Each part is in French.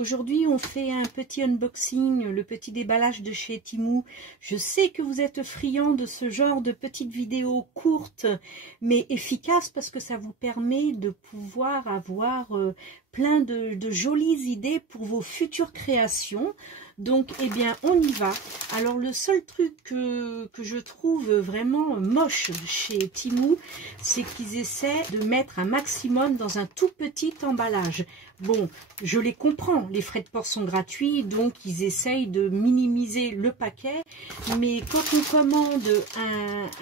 Aujourd'hui, on fait un petit unboxing, le petit déballage de chez Temu. Je sais que vous êtes friands de ce genre de petites vidéos courtes, mais efficaces parce que ça vous permet de pouvoir avoir plein de jolies idées pour vos futures créations. Donc, eh bien, on y va. Alors, le seul truc que je trouve vraiment moche chez Temu, c'est qu'ils essaient de mettre un maximum dans un tout petit emballage. Bon, je les comprends, les frais de port sont gratuits, donc ils essayent de minimiser le paquet. Mais quand on commande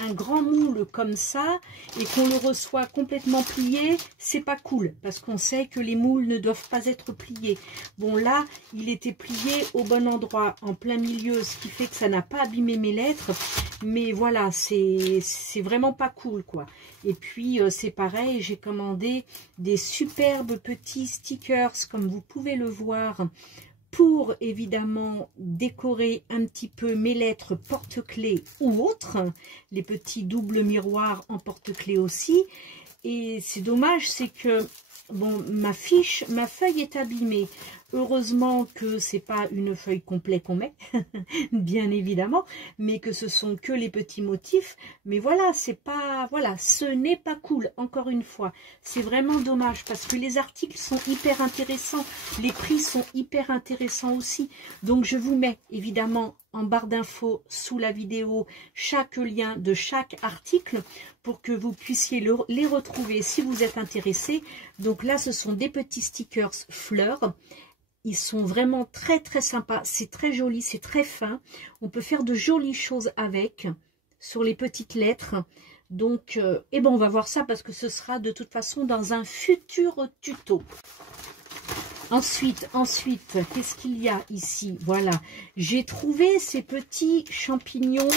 un grand moule comme ça et qu'on le reçoit complètement plié, c'est pas cool, parce qu'on sait que les moules ne doivent pas être pliés. Bon, là, il était plié au bon endroit, en plein milieu, ce qui fait que ça n'a pas abîmé mes lettres. Mais voilà, c'est vraiment pas cool, quoi. Et puis, c'est pareil, j'ai commandé des superbes petits stickers, comme vous pouvez le voir, pour évidemment décorer un petit peu mes lettres porte-clés ou autres, les petits doubles miroirs en porte-clés aussi. Et c'est dommage, c'est que, bon, ma feuille est abîmée. Heureusement que c'est pas une feuille complète qu'on met, bien évidemment, mais que ce sont que les petits motifs. Mais voilà, c'est pas, voilà, ce n'est pas cool, encore une fois. C'est vraiment dommage parce que les articles sont hyper intéressants, les prix sont hyper intéressants aussi. Donc je vous mets évidemment en barre d'infos sous la vidéo chaque lien de chaque article pour que vous puissiez les retrouver si vous êtes intéressé. Donc là, ce sont des petits stickers fleurs. Ils sont vraiment très très sympas, c'est très joli, c'est très fin. On peut faire de jolies choses avec, sur les petites lettres. Donc, eh ben on va voir ça parce que ce sera de toute façon dans un futur tuto. Ensuite, qu'est-ce qu'il y a ici? Voilà, j'ai trouvé ces petits champignons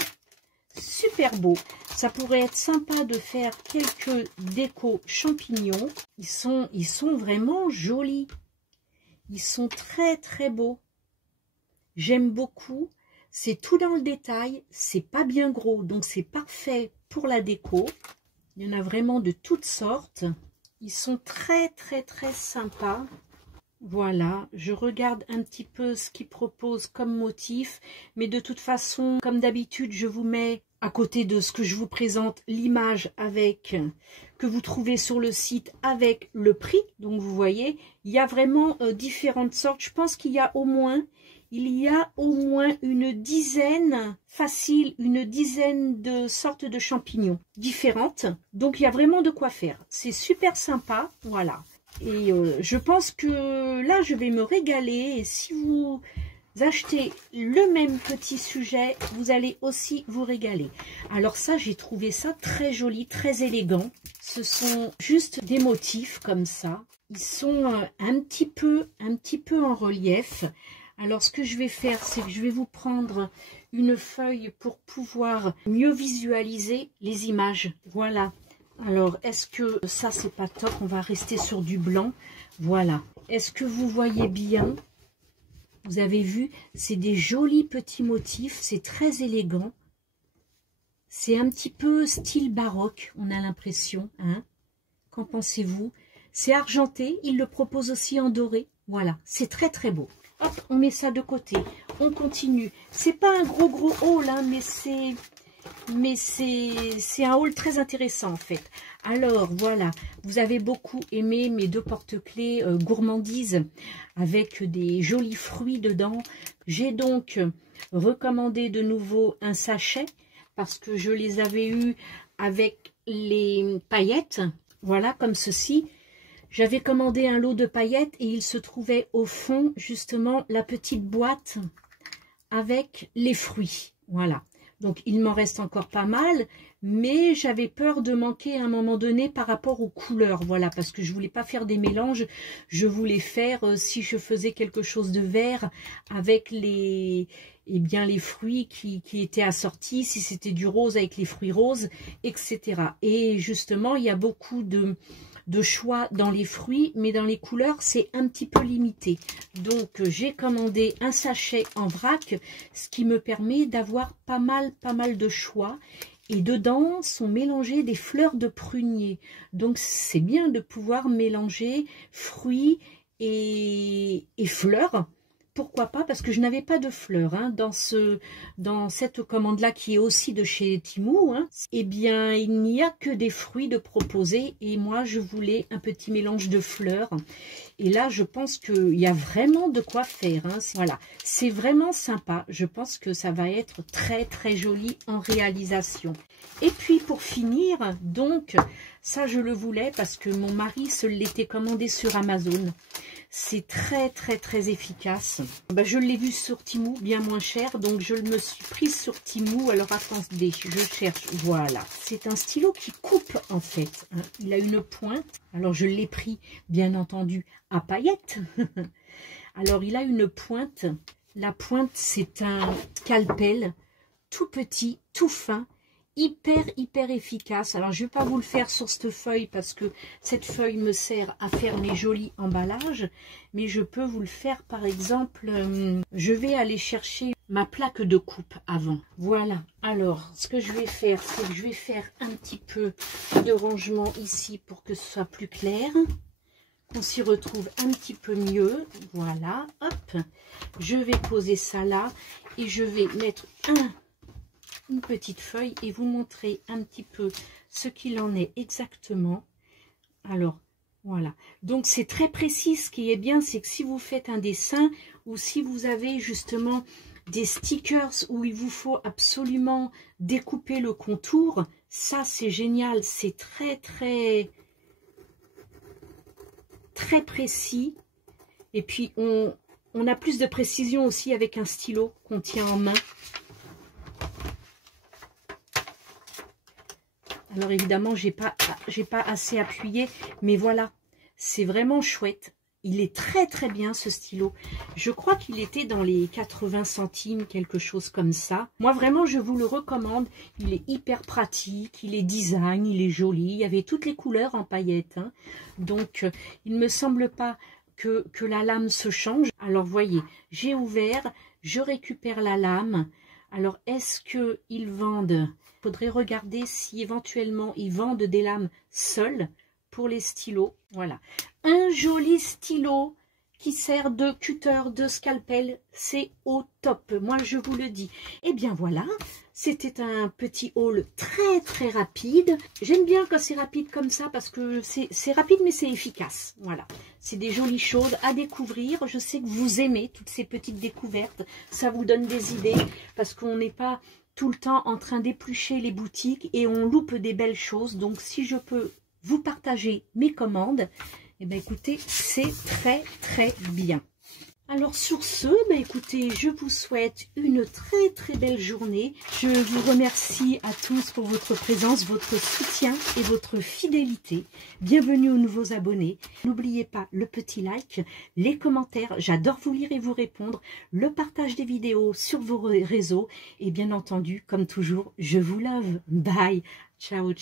super beaux. Ça pourrait être sympa de faire quelques décos champignons. Ils sont vraiment jolis. Ils sont très très beaux. J'aime beaucoup. C'est tout dans le détail. C'est pas bien gros, donc c'est parfait pour la déco. Il y en a vraiment de toutes sortes. Ils sont très très très sympas. Voilà, je regarde un petit peu ce qu'ils proposent comme motif. Mais de toute façon, comme d'habitude, je vous mets à côté de ce que je vous présente l'image avec que vous trouvez sur le site avec le prix. Donc vous voyez, il y a vraiment différentes sortes. Je pense qu'il y a au moins une dizaine, facile, une dizaine de sortes de champignons différentes. Donc il y a vraiment de quoi faire. C'est super sympa, voilà. Et je pense que là, je vais me régaler. Et si vous achetez le même petit sujet, vous allez aussi vous régaler. Alors ça, j'ai trouvé ça très joli, très élégant. Ce sont juste des motifs comme ça. Ils sont un petit peu en relief. Alors ce que je vais faire, c'est que je vais vous prendre une feuille pour pouvoir mieux visualiser les images. Voilà. Alors, est-ce que ça, c'est pas top? On va rester sur du blanc. Voilà. Est-ce que vous voyez bien? Vous avez vu, c'est des jolis petits motifs, c'est très élégant. C'est un petit peu style baroque, on a l'impression. Hein? Qu'en pensez-vous? C'est argenté, il le propose aussi en doré. Voilà, c'est très très beau. Hop, on met ça de côté. On continue. C'est pas un gros haul, hein, mais c'est un haul très intéressant en fait. Alors voilà, vous avez beaucoup aimé mes deux porte-clés gourmandises avec des jolis fruits dedans. J'ai donc recommandé de nouveau un sachet parce que je les avais eus avec les paillettes. Voilà, comme ceci. J'avais commandé un lot de paillettes et il se trouvait au fond justement la petite boîte avec les fruits. Voilà. Donc, il m'en reste encore pas mal, mais j'avais peur de manquer à un moment donné par rapport aux couleurs. Voilà, parce que je voulais pas faire des mélanges. Je voulais faire, si je faisais quelque chose de vert, avec les fruits qui étaient assortis, si c'était du rose avec les fruits roses, etc. Et justement, il y a beaucoup de choix dans les fruits, mais dans les couleurs, c'est un petit peu limité. Donc, j'ai commandé un sachet en vrac, ce qui me permet d'avoir pas mal de choix. Et dedans sont mélangées des fleurs de prunier. Donc, c'est bien de pouvoir mélanger fruits et fleurs. Pourquoi pas? Parce que je n'avais pas de fleurs hein, dans cette commande-là qui est aussi de chez Temu. Hein. Eh bien, il n'y a que des fruits de proposer et moi, je voulais un petit mélange de fleurs. Et là, je pense qu'il y a vraiment de quoi faire. Hein. Voilà, c'est vraiment sympa. Je pense que ça va être très, très joli en réalisation. Et puis, pour finir, donc, ça, je le voulais parce que mon mari se l'était commandé sur Amazon. C'est très, très, très efficace. Ben, je l'ai vu sur Temu, bien moins cher. Donc, je me suis prise sur Temu. Alors, attendez, je cherche. Voilà. C'est un stylo qui coupe, en fait. Hein. Il a une pointe. Alors, je l'ai pris, bien entendu, à paillettes. Alors, il a une pointe. La pointe, c'est un scalpel tout petit, tout fin. Hyper efficace. Alors je vais pas vous le faire sur cette feuille parce que cette feuille me sert à faire mes jolis emballages, mais je peux vous le faire par exemple, je vais aller chercher ma plaque de coupe avant. Voilà, alors ce que je vais faire, c'est que je vais faire un petit peu de rangement ici pour que ce soit plus clair, qu'on s'y retrouve un petit peu mieux. Voilà, hop, je vais poser ça là et je vais mettre une petite feuille et vous montrer un petit peu ce qu'il en est exactement. Alors voilà, donc c'est très précis. Ce qui est bien, c'est que si vous faites un dessin ou si vous avez justement des stickers où il vous faut absolument découper le contour, ça c'est génial, c'est très précis. Et puis on a plus de précision aussi avec un stylo qu'on tient en main. Alors évidemment, j'ai pas assez appuyé, mais voilà, c'est vraiment chouette. Il est très bien ce stylo. Je crois qu'il était dans les 80 centimes, quelque chose comme ça. Moi vraiment, je vous le recommande. Il est hyper pratique, il est design, il est joli. Il y avait toutes les couleurs en paillettes. Hein. Donc, il ne me semble pas que la lame se change. Alors voyez, j'ai ouvert, je récupère la lame. Alors, est-ce qu'ils vendent? Il faudrait regarder si éventuellement ils vendent des lames seules pour les stylos. Voilà. Un joli stylo qui sert de cutter, de scalpel. C'est au top. Moi, je vous le dis. Et bien voilà. C'était un petit haul très rapide. J'aime bien quand c'est rapide comme ça parce que c'est rapide mais c'est efficace. Voilà. C'est des jolies choses à découvrir. Je sais que vous aimez toutes ces petites découvertes. Ça vous donne des idées parce qu'on n'est pas tout le temps en train d'éplucher les boutiques et on loupe des belles choses. Donc si je peux vous partager mes commandes, eh bien écoutez, c'est très bien. Alors sur ce, écoutez, je vous souhaite une très belle journée. Je vous remercie à tous pour votre présence, votre soutien et votre fidélité. Bienvenue aux nouveaux abonnés. N'oubliez pas le petit like, les commentaires, j'adore vous lire et vous répondre, le partage des vidéos sur vos réseaux et bien entendu, comme toujours, je vous love. Bye, ciao.